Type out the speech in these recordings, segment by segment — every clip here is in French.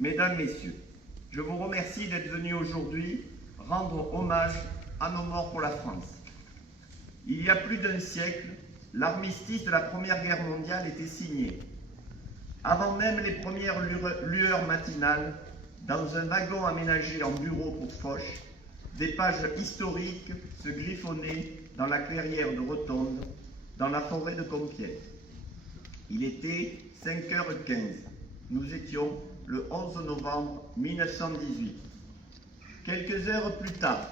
Mesdames, Messieurs, je vous remercie d'être venus aujourd'hui rendre hommage à nos morts pour la France. Il y a plus d'un siècle, l'armistice de la Première Guerre mondiale était signé. Avant même les premières lueurs matinales, dans un wagon aménagé en bureau pour Foch, des pages historiques se griffonnaient dans la clairière de Rotonde, dans la forêt de Compiègne. Il était 5h15. Nous étions le 11 novembre 1918. Quelques heures plus tard,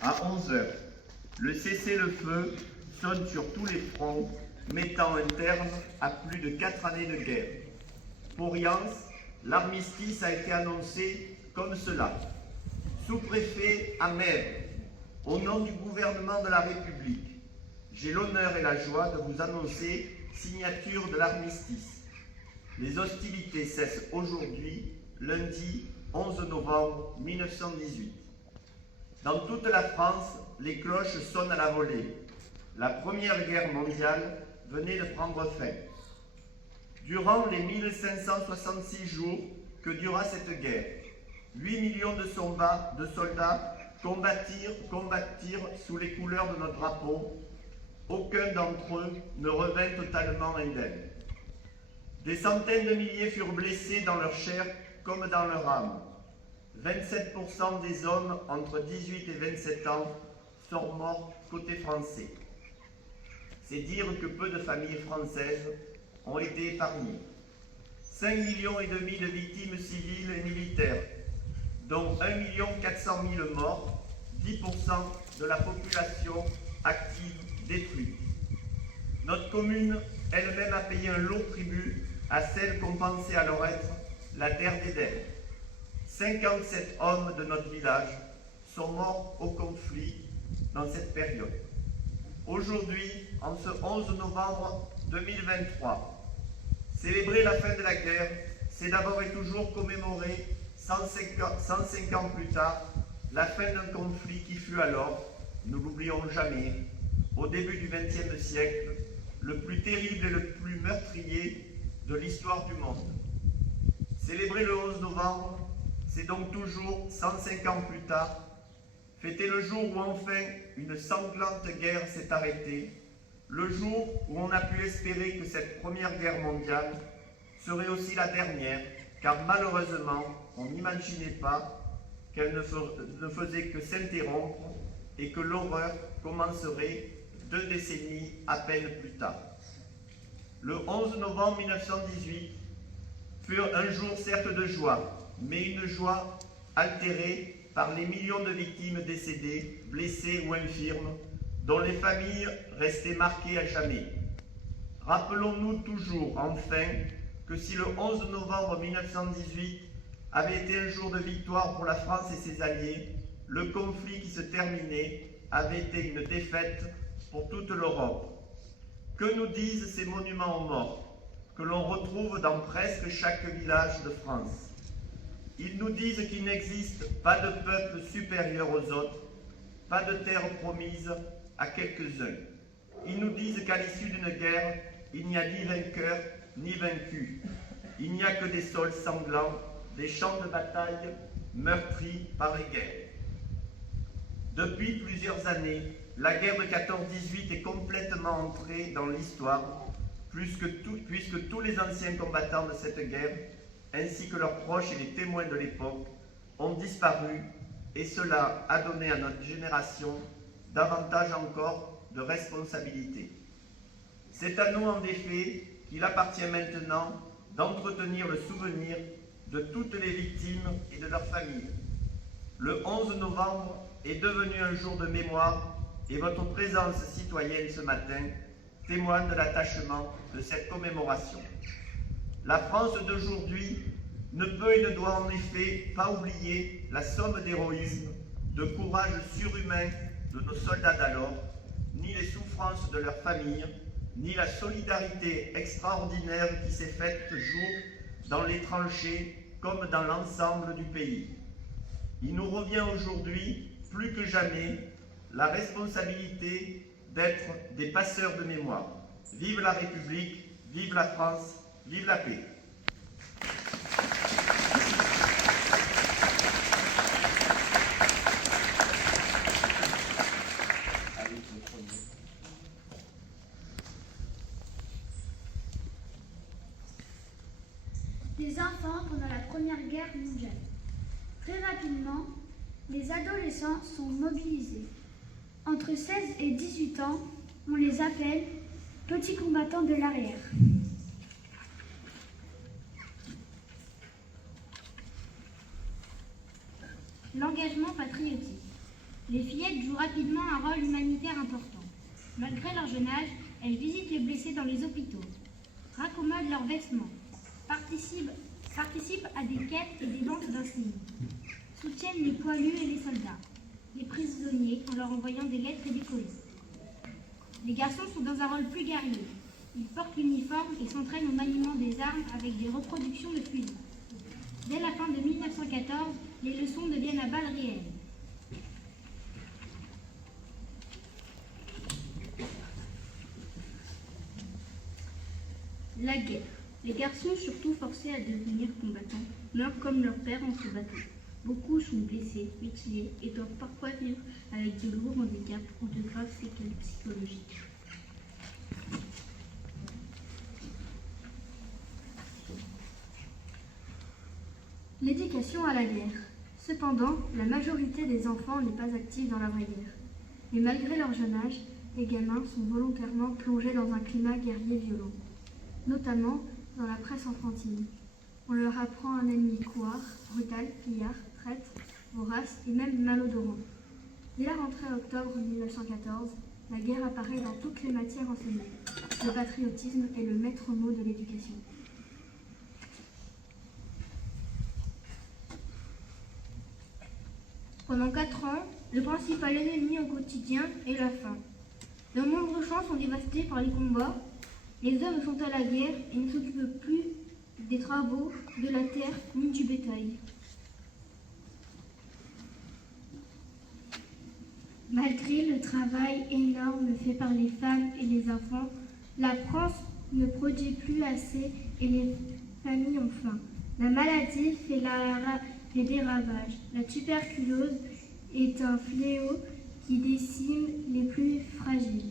à 11h, le cessez-le-feu sonne sur tous les fronts, mettant un terme à plus de 4 années de guerre. Pour Yance, l'armistice a été annoncé comme cela. Sous-préfet à Mèves, au nom du gouvernement de la République, j'ai l'honneur et la joie de vous annoncer signature de l'armistice. Les hostilités cessent aujourd'hui, lundi 11 novembre 1918. Dans toute la France, les cloches sonnent à la volée. La Première Guerre mondiale venait de prendre fin. Durant les 1566 jours que dura cette guerre, 8 millions de soldats combattirent sous les couleurs de notre drapeau. Aucun d'entre eux ne revint totalement indemne. Des centaines de milliers furent blessés dans leur chair comme dans leur âme. 27% des hommes entre 18 et 27 ans sont morts côté français. C'est dire que peu de familles françaises ont été épargnées. 5,5 millions de victimes civiles et militaires, dont 1 400 000 morts, 10% de la population active détruite. Notre commune elle-même a payé un lourd tribut à celle qu'on pensait alors être la terre d'Éden. 57 hommes de notre village sont morts au conflit dans cette période. Aujourd'hui, en ce 11 novembre 2023, célébrer la fin de la guerre, c'est d'abord et toujours commémorer 105 ans plus tard la fin d'un conflit qui fut alors, nous l'oublions jamais, au début du XXe siècle, le plus terrible et le plus meurtrier de l'histoire du monde. Célébrer le 11 novembre, c'est donc toujours 105 ans plus tard, fêter le jour où enfin une sanglante guerre s'est arrêtée, le jour où on a pu espérer que cette Première Guerre mondiale serait aussi la dernière, car malheureusement, on n'imaginait pas qu'elle ne faisait que s'interrompre et que l'horreur commencerait 2 décennies à peine plus tard. Le 11 novembre 1918 fut un jour certes de joie, mais une joie altérée par les millions de victimes décédées, blessées ou infirmes, dont les familles restaient marquées à jamais. Rappelons-nous toujours, enfin, que si le 11 novembre 1918 avait été un jour de victoire pour la France et ses alliés, le conflit qui se terminait avait été une défaite pour toute l'Europe. Que nous disent ces monuments aux morts, que l'on retrouve dans presque chaque village de France? Ils nous disent qu'il n'existe pas de peuple supérieur aux autres, pas de terre promise à quelques-uns. Ils nous disent qu'à l'issue d'une guerre, il n'y a ni vainqueur ni vaincu. Il n'y a que des sols sanglants, des champs de bataille meurtris par les guerres. Depuis plusieurs années, la guerre de 14-18 est complètement entrée dans l'histoire, puisque tous les anciens combattants de cette guerre, ainsi que leurs proches et les témoins de l'époque, ont disparu, et cela a donné à notre génération davantage encore de responsabilités. C'est à nous, en effet, qu'il appartient maintenant d'entretenir le souvenir de toutes les victimes et de leurs familles. Le 11 novembre est devenu un jour de mémoire et votre présence citoyenne ce matin témoigne de l'attachement de cette commémoration. La France d'aujourd'hui ne peut et ne doit en effet pas oublier la somme d'héroïsme, de courage surhumain de nos soldats d'alors, ni les souffrances de leurs familles, ni la solidarité extraordinaire qui s'est faite jour dans les tranchées comme dans l'ensemble du pays. Il nous revient aujourd'hui, plus que jamais, la responsabilité d'être des passeurs de mémoire. Vive la République, vive la France, vive la paix. des enfants pendant la Première Guerre mondiale. Très rapidement, les adolescents sont mobilisés. Entre 16 et 18 ans, on les appelle petits combattants de l'arrière. L'engagement patriotique. Les fillettes jouent rapidement un rôle humanitaire important. Malgré leur jeune âge, elles visitent les blessés dans les hôpitaux, raccommodent leurs vêtements, participent à des quêtes et des ventes d'insignes, soutiennent les poilus et les soldats, les prisonniers en leur envoyant des lettres et des colis. Les garçons sont dans un rôle plus guerrier. Ils portent l'uniforme et s'entraînent au maniement des armes avec des reproductions de fusils. Dès la fin de 1914, les leçons deviennent à balles réelles. La guerre. Les garçons, surtout forcés à devenir combattants, meurent comme leurs pères en se battant. Beaucoup sont blessés, mutilés et doivent parfois vivre avec de lourds handicaps ou de graves séquelles psychologiques. L'éducation à la guerre. Cependant, la majorité des enfants n'est pas active dans la vraie guerre. Mais malgré leur jeune âge, les gamins sont volontairement plongés dans un climat guerrier violent, notamment dans la presse enfantine. On leur apprend un ennemi couard, brutal, pillard, traître, vorace et même malodorant. Dès la rentrée octobre 1914, la guerre apparaît dans toutes les matières enseignées. Le patriotisme est le maître mot de l'éducation. Pendant 4 ans, le principal ennemi au quotidien est la faim. De nombreux champs sont dévastés par les combats. Les hommes sont à la guerre et ne s'occupent plus des travaux, de la terre ni du bétail. Malgré le travail énorme fait par les femmes et les enfants, la France ne produit plus assez et les familles ont faim. La maladie fait des ravages. La tuberculose est un fléau qui décime les plus fragiles.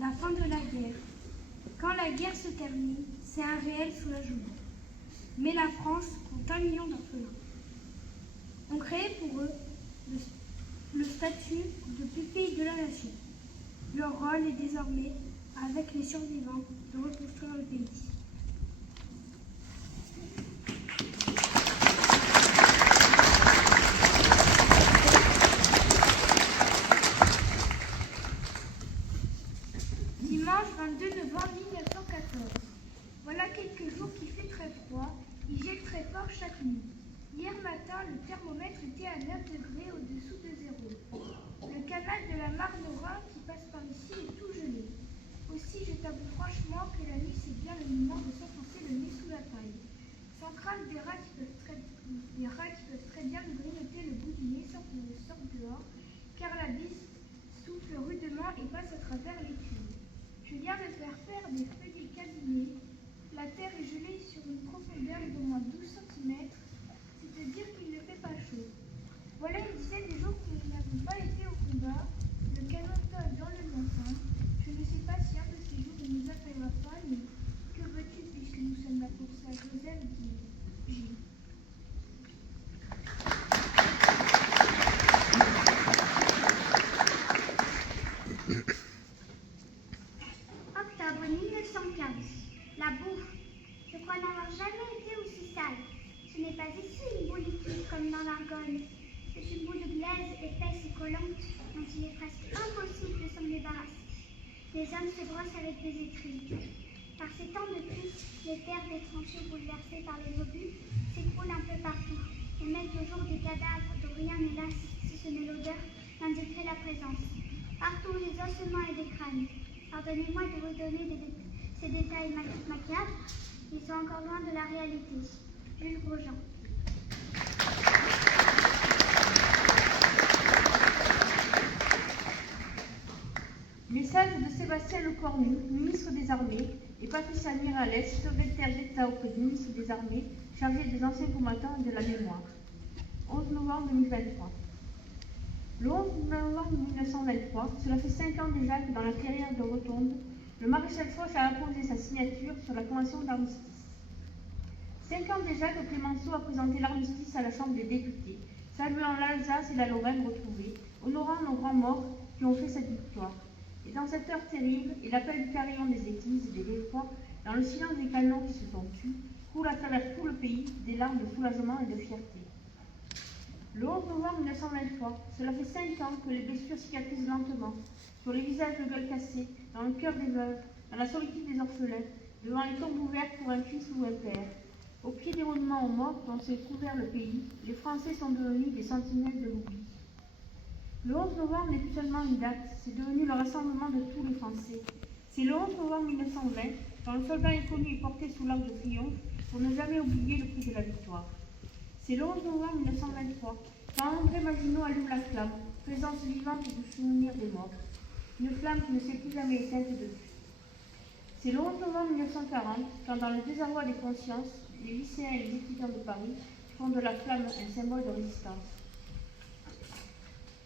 La fin de la guerre. Quand la guerre se termine, c'est un réel soulagement. Mais la France compte 1 million d'orphelins. On crée pour eux le statut de pupille de la nation. Leur rôle est désormais, avec les survivants, de reconstruire le pays. Dimanche 22 novembre 1914. Voilà quelques jours qu'il fait très froid, il gèle très fort chaque nuit. Hier matin, le thermomètre était à 9 degrés au-dessous de zéro. Le canal de la Marne-au-Rhin qui passe par ici est tout gelé. Aussi, je t'avoue franchement que la nuit, c'est bien le moment de s'enfoncer le nez sous la paille. Sans crainte des rats qui peuvent très bien nous grignoter le bout du nez sans qu'on le sorte dehors, car la bise souffle rudement et passe à travers les tuiles. Je viens de faire des feuilles du cabinet. La terre est gelée sur une profondeur d'au moins 12 cm, c'est-à-dire qu'il ne fait pas chaud. Voilà une dizaine de jours que nous n'avons pas été au combat. Le canon tonne dans le lointain. Je ne sais pas si un de ces jours ne nous appellera pas, mais que veux-tu puisque nous sommes là pour ça, Joseph dit Gilles. Octobre 1915. La bouffe. Je crois n'avoir jamais été aussi sale. Ce n'est pas ici une boule liquide comme dans l'Argonne. C'est une boule de glaise épaisse et collante dont il est presque impossible de s'en débarrasser. Les hommes se brossent avec des étrilles. Par ces temps de pluie, les terres des tranchées bouleversées par les obus s'écroulent un peu partout et mettent au jour des cadavres dont rien n'hélas, si ce n'est l'odeur, n'indiquerait la présence. Partout les ossements et des crânes. Pardonnez-moi de vous donner ces détails macabres, ils sont encore loin de la réalité. Jules Grosjean. Message de Sébastien Lecornu, ministre des Armées, et Patricia Miralles, secrétaire d'État auprès du ministre des Armées, chargé des anciens combattants et de la mémoire. 11 novembre 2023. Le 11 novembre 1923, cela fait 5 ans déjà que dans la clairière de Rotonde, le maréchal Foch a apposé sa signature sur la convention d'armistice. 5 ans déjà que Clémenceau a présenté l'armistice à la Chambre des députés, saluant l'Alsace et la Lorraine retrouvées, honorant nos grands morts qui ont fait cette victoire. Et dans cette heure terrible, et l'appel du carillon des églises et des beffrois, dans le silence des canons qui se sont tus, coulent à travers tout le pays des larmes de soulagement et de fierté. Le 11 novembre 1923, cela fait 5 ans que les blessures cicatrisent lentement, sur les visages de gueule cassés, dans le cœur des veuves, dans la solitude des orphelins, devant les tombes ouvertes pour un fils ou un père. Au pied des monuments aux morts dont s'est couvert le pays, les Français sont devenus des sentinelles de l'oubli. Le 11 novembre n'est plus seulement une date, c'est devenu le rassemblement de tous les Français. C'est le 11 novembre 1920, quand le soldat inconnu est porté sous l'arc de triomphe pour ne jamais oublier le prix de la victoire. C'est le 11 novembre 1923, quand André Maginot allume la flamme, présence vivante du souvenir des morts. Une flamme qui ne s'est plus jamais éteinte depuis. C'est le 11 novembre 1940, quand dans le désarroi des consciences, les lycéens et les étudiants de Paris font de la flamme un symbole de résistance.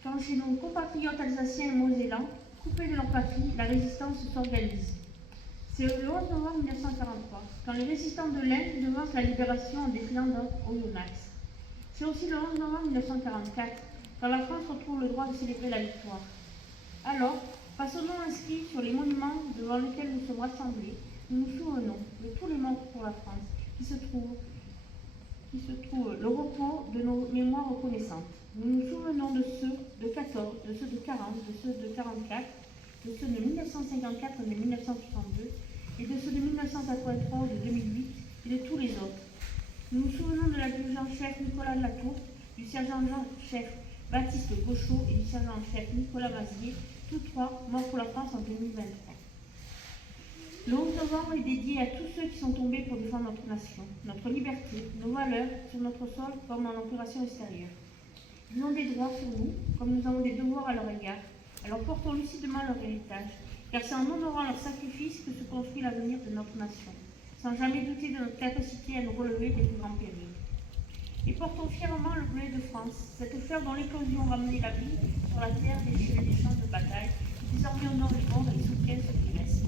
Quand chez nos compatriotes alsaciens et mosellans, coupés de leur patrie, la résistance s'organise. C'est le 11 novembre 1943, quand les résistants de l'Aisne devancent la libération en défilant d'Oyonnax. C'est aussi le 11 novembre 1944, quand la France retrouve le droit de célébrer la victoire. Alors, face aux noms inscrits sur les monuments devant lesquels nous sommes rassemblés, nous nous souvenons de tous les morts pour la France, qui se trouve le repos de nos mémoires reconnaissantes. Nous nous souvenons de ceux de 14, de ceux de 40, de ceux de 44, de ceux de 1954 et de 1962, et de ceux de 1983 ou de 2008, et de tous les autres. Nous nous souvenons de l'adjudant-chef Nicolas Latour, du sergent-chef Baptiste Gauchot et du sergent-chef Nicolas Mazier, tous trois morts pour la France en 2023. Le 11 novembre est dédié à tous ceux qui sont tombés pour défendre notre nation, notre liberté, nos valeurs, sur notre sol comme en opération extérieure. Ils ont des droits sur nous, comme nous avons des devoirs à leur égard. Alors portons lucidement leur héritage, car c'est en honorant leur sacrifice que se construit l'avenir de notre nation, sans jamais douter de notre capacité à nous relever des plus grands périls. Et portons fièrement le bleuet de France, cette fleur dont l'éclosion ramenait la vie sur la terre déchirée des champs de bataille, qui désormais honore les mondes et soutient ceux qui restent.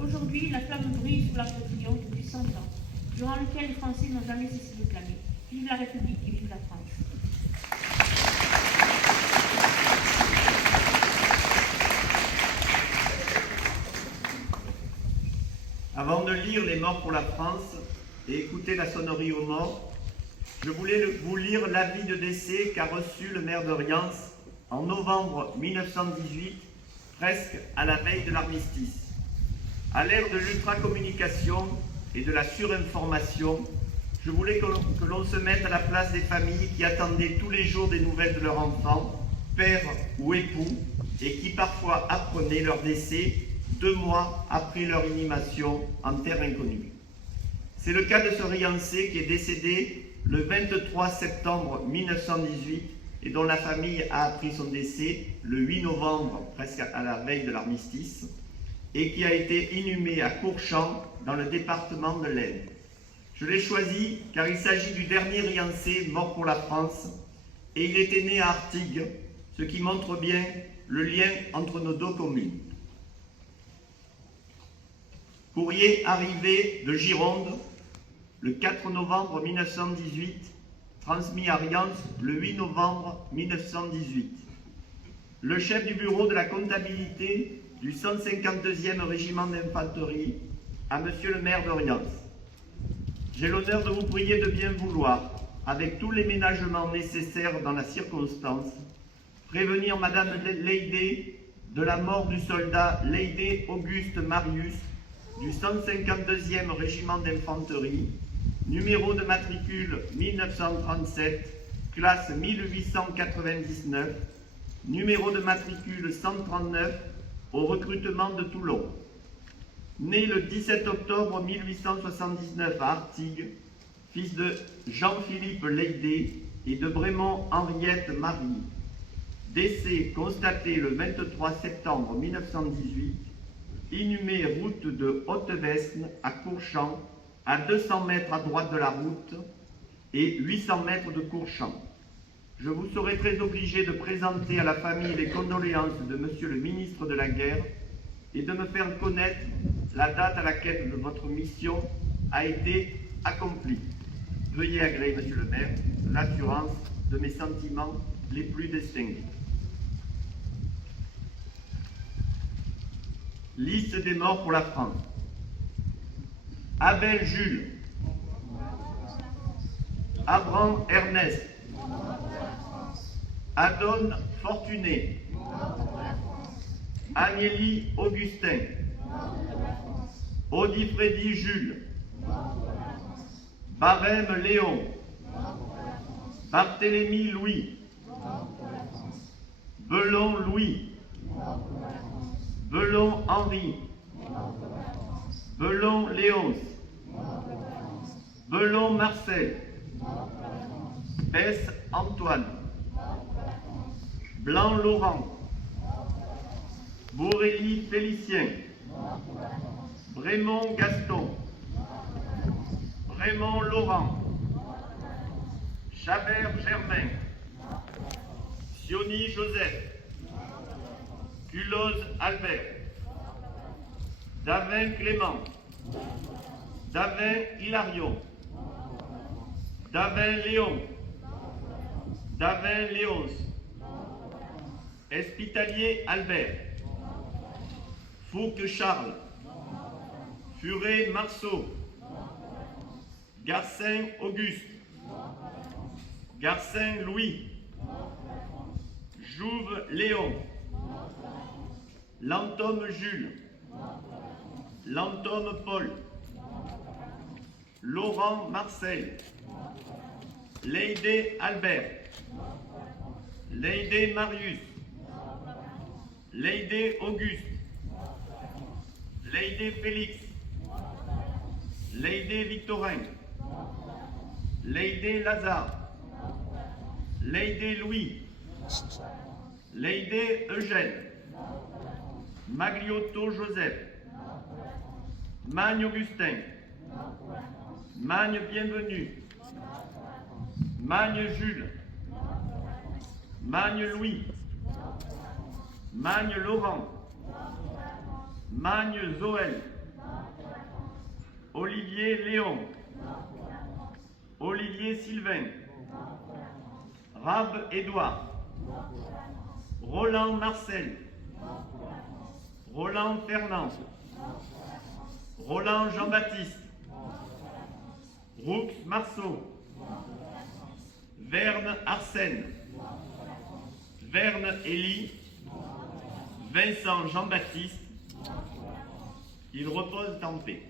Aujourd'hui, la flamme brille sous l'arc de triomphe depuis 100 ans, durant lequel les Français n'ont jamais cessé de clamer « Vive la République et vive la France !» Avant de lire Les morts pour la France et écouter la sonnerie aux morts, je voulais vous lire l'avis de décès qu'a reçu le maire de Riance en novembre 1918, presque à la veille de l'armistice. À l'ère de l'ultracommunication et de la surinformation, je voulais que l'on se mette à la place des familles qui attendaient tous les jours des nouvelles de leurs enfants, père ou époux, et qui parfois apprenaient leur décès 2 mois après leur inhumation en terre inconnue. C'est le cas de ce Riancé qui est décédé le 23 septembre 1918 et dont la famille a appris son décès le 8 novembre, presque à la veille de l'armistice, et qui a été inhumé à Courchamp, dans le département de l'Aisne. Je l'ai choisi car il s'agit du dernier Riancé mort pour la France, et il était né à Artigues, ce qui montre bien le lien entre nos 2 communes. Courrier arrivé de Gironde, le 4 novembre 1918, transmis à Riance le 8 novembre 1918. Le chef du bureau de la comptabilité du 152e régiment d'infanterie à Monsieur le maire de Riance. J'ai l'honneur de vous prier de bien vouloir, avec tous les ménagements nécessaires dans la circonstance, prévenir Madame Leydé de la mort du soldat Leydé Auguste Marius du 152e régiment d'infanterie, numéro de matricule 1937, classe 1899, numéro de matricule 139, au recrutement de Toulon. Né le 17 octobre 1879 à Artigues, fils de Jean-Philippe Leydé et de Brémond Henriette Marie. Décès constaté le 23 septembre 1918, inhumé route de Haute-Vesne à Courchamp, à 200 mètres à droite de la route et 800 mètres de Courchamp. Je vous serai très obligé de présenter à la famille les condoléances de Monsieur le ministre de la Guerre et de me faire connaître la date à laquelle votre mission a été accomplie. Veuillez agréer, Monsieur le maire, l'assurance de mes sentiments les plus distingués. Liste des morts pour la France. Abel Jules. Abraham Ernest. Adon Fortuné. Agnelli Augustin. Audi-Freddy Jules. Barème Léon. Barthélemy Louis. Belon Louis. Belon Henri. Belon Léonce. Belon Marcel. Besse Antoine. Blanc Laurent. Bourrelli Félicien. Brémond Gaston. Brémond Laurent. Chabert Germain. Sioni Joseph. Culoz Albert. Davin Clément. Davin Hilarion. Davin Léon. Davin Léonce. Espitalier Albert. Fouque Charles. Furet Marceau. Garcin Auguste. Garcin Louis. Jouve Léon. Lantôme Jules. Lantôme Paul. Laurent Marcel. Leydé Albert. Leydé Marius. Leydé Auguste. Leydé Félix. Leydé Victorin. Leydé Lazare. Leydé Louis. Leydé Eugène. Magliotto Joseph. Magne Augustin. Magne Bienvenu. Magne Jules. Magne Louis. Magne Laurent. Magne Zoël. Olivier Léon. Olivier Sylvain. Rab Édouard. Roland Marcel. Roland Fernand. Roland Jean-Baptiste. Roux Marceau. Verne Arsène. Verne Élie. Vincent Jean-Baptiste. Il repose en paix.